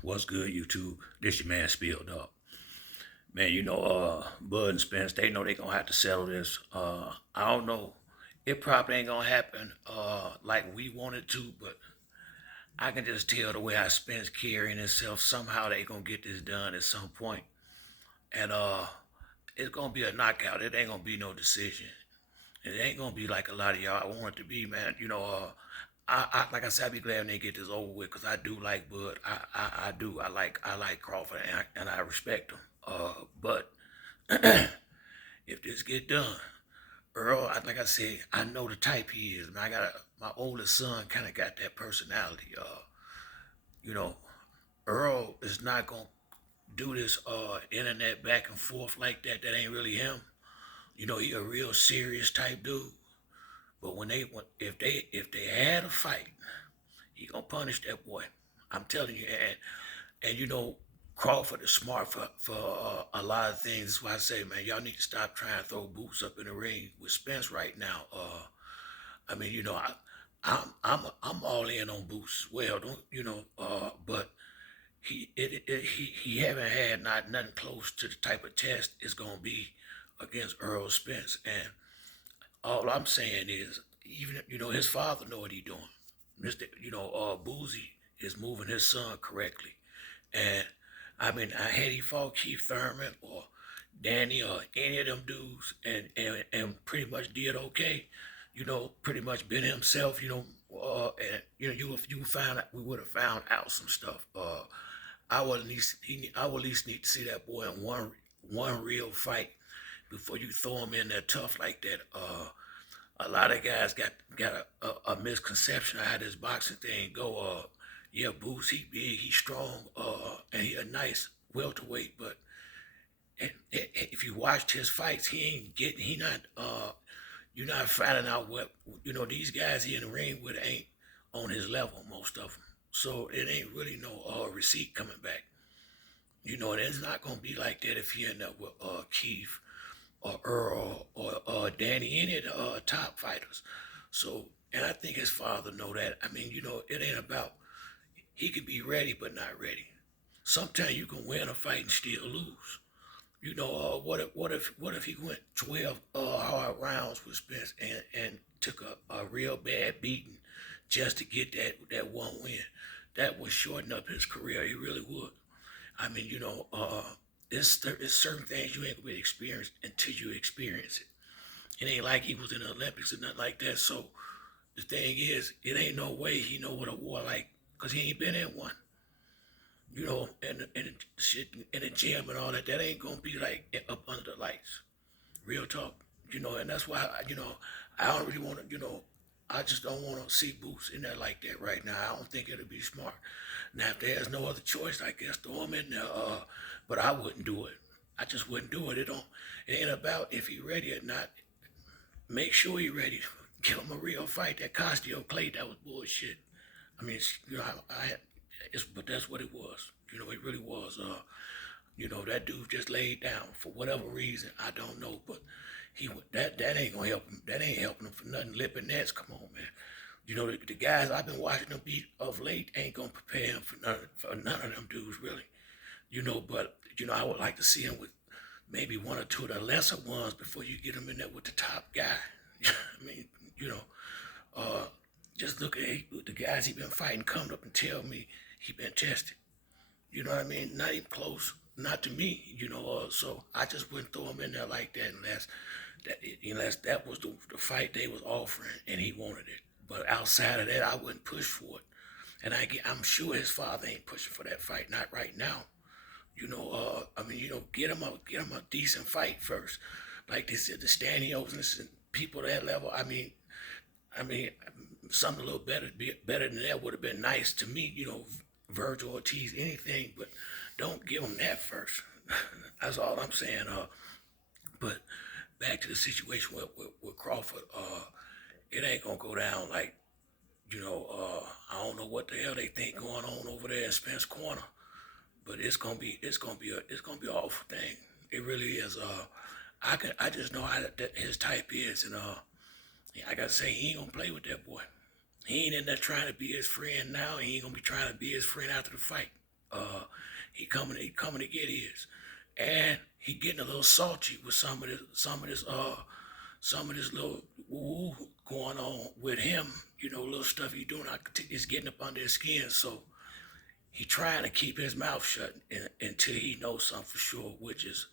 What's good, YouTube? This your man Spilled Up. Man, Bud and Spence, they know they gonna have to settle this. I don't know. It probably ain't gonna happen like we wanted to, but I can just tell the way how Spence carrying himself. Somehow they gonna get this done at some point. And it's gonna be a knockout. It ain't gonna be no decision. It ain't gonna be like a lot of y'all want it to be, man. I like I said, I be glad when they get this over with because I do like Bud. I do. I like Crawford and I respect him. But if this get done, Earl, like I said, I know the type he is. Man, my oldest son kind of got that personality. You know, Earl is not gonna do this internet back and forth like that. That ain't really him. He a real serious type dude. But if they had a fight, he gonna punish that boy. I'm telling you, and Crawford is smart for a lot of things. That's why I say, man, y'all need to stop trying to throw boots up in the ring with Spence right now. I mean, I'm all in on Boots as well. Don't but he haven't had nothing close to the type of test it's gonna be against Earl Spence. And all I'm saying is, even his father know what he doing. Mister, Boozy is moving his son correctly, and I mean, I had he fought Keith Thurman or Danny or any of them dudes, and pretty much did okay. Pretty much been himself. And you found out we would have found out some stuff. I would at least need to see that boy in one real fight before you throw him in there tough like that. A lot of guys got a misconception of how this boxing thing go. Yeah, Boots, he big, he strong, and he a nice welterweight. But if you watched his fights, you're not finding out what these guys he in the ring with ain't on his level, most of them. So it ain't really no receipt coming back. And it's not gonna be like that if he end up with Keith or Earl or Danny, any of the top fighters. So, and I think his father know that. I mean, it ain't about he could be ready but not ready. Sometimes you can win a fight and still lose. What if he went 12 hard rounds with Spence and took a real bad beating just to get that one win? That would shorten up his career. It really would. I mean, it's certain things you ain't gonna be experienced until you experience it. It ain't like he was in the Olympics or nothing like that. So the thing is, it ain't no way he know what a war like, cause he ain't been in one. And shit in the gym and all that. That ain't gonna be like up under the lights. Real talk. And that's why I don't really want to. I just don't want to see Boots in there like that right now. I don't think it'll be smart. Now, if there's no other choice, I guess throw him in there. But I wouldn't do it. I just wouldn't do it. It ain't about if he ready or not. Make sure he ready. Give him a real fight. That Costio Clay, that was bullshit. I mean, but that's what it was. It really was. That dude just laid down for whatever reason. I don't know, but that ain't gonna help him. That ain't helping him for nothing. Lip and Nets, come on, man. The guys I've been watching them beat of late ain't gonna prepare him for none of them dudes really. But I would like to see him with maybe one or two of the lesser ones before you get him in there with the top guy. I mean, uh, just look at the guys he been fighting coming up and tell me he been tested. You know what I mean? Not even close. Not to me. So I just wouldn't throw him in there like that unless that was the fight they was offering and he wanted it. But outside of that, I wouldn't push for it. And I'm sure his father ain't pushing for that fight. Not right now. I mean, get him a decent fight first. Like they said, the Stanios and people at that level. I mean, something a little better than that would have been nice to me. Virgil Ortiz, anything, but don't give him that first. That's all I'm saying. But back to the situation with Crawford. It ain't gonna go down like I don't know what the hell they think going on over there in Spence Corner, but it's gonna be an awful thing. It really is. I just know how that his type is, and I gotta say he ain't gonna play with that boy. He ain't in there trying to be his friend now. He ain't gonna be trying to be his friend after the fight. He coming to get his, and he getting a little salty with some of this little woo going on with him. Little stuff he doing. It's getting up under his skin. So he trying to keep his mouth shut until he knows something for sure, which is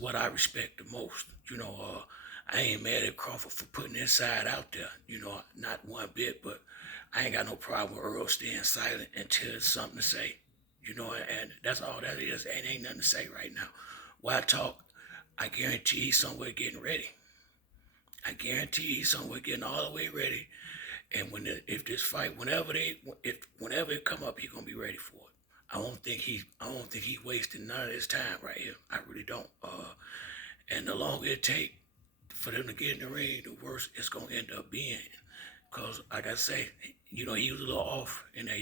what I respect the most. I ain't mad at Crawford for putting his side out there. Not one bit, but I ain't got no problem with Earl staying silent until there's something to say. And that's all that is. Ain't nothing to say right now. Why talk? I guarantee he's somewhere getting ready. I guarantee he's somewhere getting all the way ready. And if this fight, whenever it come up, he gonna be ready for it. I don't think he's wasting none of his time right here. I really don't. And the longer it take for them to get in the ring, the worse it's gonna end up being. Cause like I say, he was a little off in that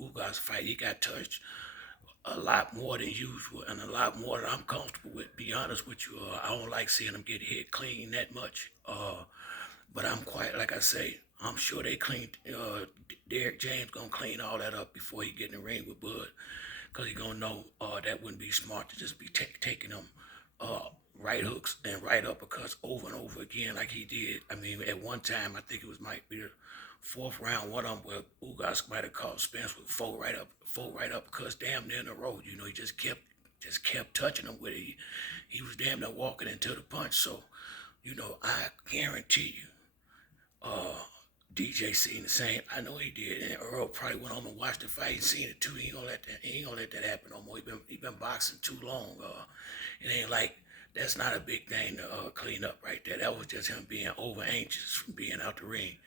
Ugas fight. He got touched a lot more than usual and a lot more than I'm comfortable with. Be honest with you, I don't like seeing him get hit clean that much. But I'm quite like I say, I'm sure they clean. Derek James gonna clean all that up before he get in the ring with Bud, cause he gonna know that wouldn't be smart to just be taking them right hooks and right uppercuts over and over again like he did. I mean, at one time I think it might be the fourth round, one of them where Ugas might have caught Spence with four right uppercuts damn near in a row. He just kept touching him with it. He was damn near walking into the punch. So, I guarantee you, DJ seen the same. I know he did, and Earl probably went home and watched the fight and seen it too. He ain't gonna let that happen no more. He been boxing too long. It ain't like that's not a big thing to clean up right there. That was just him being over anxious from being out the ring.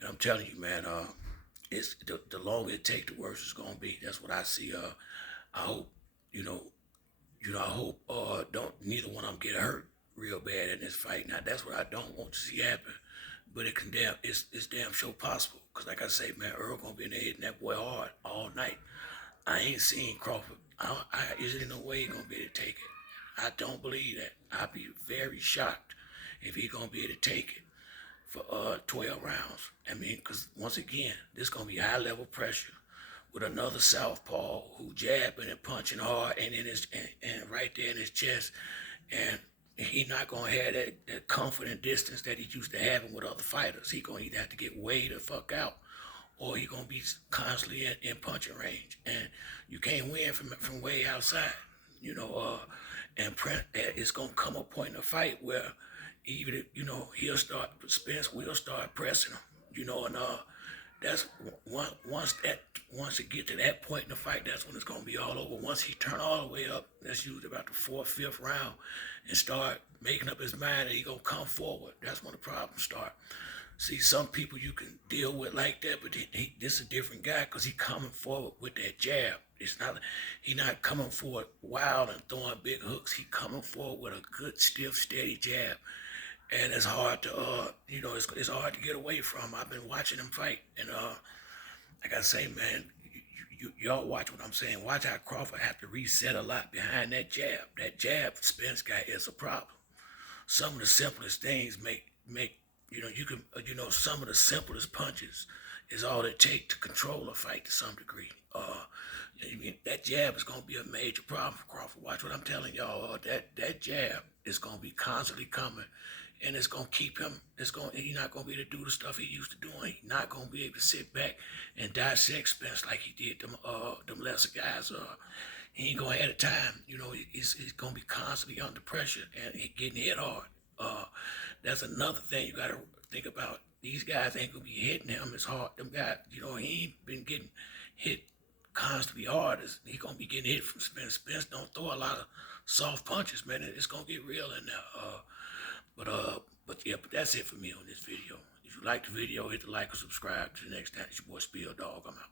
And I'm telling you, man, it's the longer it takes, the worse it's gonna be. That's what I see. I hope, you know, I hope don't neither one of them get hurt real bad in this fight. Now that's what I don't want to see happen. But it's damn sure possible. Cause like I say, man, Earl gonna be in there hitting that boy hard all night. I ain't seen Crawford. Is there no way he gonna be able to take it? I don't believe that. I'd be very shocked if he gonna be able to take it for 12 rounds. I mean, cause once again, this gonna be high level pressure with another southpaw who jabbing and punching hard and and right there in his chest, and he not gonna have that comfort and distance that he used to having with other fighters. He gonna either have to get way the fuck out, or he gonna be constantly in punching range, and you can't win from way outside. It's gonna come a point in the fight where even Spence will start pressing him. And that's once it get to that point in the fight, that's when it's gonna be all over. Once he turn all the way up, that's usually about the fourth, fifth round, and start making up his mind that he gonna come forward. That's when the problems start. See, some people you can deal with like that, but this is a different guy because he coming forward with that jab. He not coming forward wild and throwing big hooks. He coming forward with a good, stiff, steady jab, and it's hard to it's hard to get away from. I've been watching him fight, and like I say, man, y'all watch what I'm saying. Watch how Crawford have to reset a lot behind that jab. That jab Spence guy is a problem. Some of the simplest things make some of the simplest punches is all it takes to control a fight to some degree. That jab is gonna be a major problem for Crawford. Watch what I'm telling y'all. That jab is gonna be constantly coming, and it's gonna keep him. He's not gonna be able to do the stuff he used to do. He's not gonna be able to sit back and dissect Spence like he did them lesser guys. He ain't gonna have the time. He's gonna be constantly under pressure and he getting hit hard. That's another thing you gotta think about. These guys ain't gonna be hitting him as hard. Them guys, he ain't been getting hit constantly hard. He gonna be getting hit from Spence. Spence don't throw a lot of soft punches, man. It's gonna get real in there. But that's it for me on this video. If you like the video, hit the like or subscribe. To the next time, it's your boy Spill Dog. I'm out.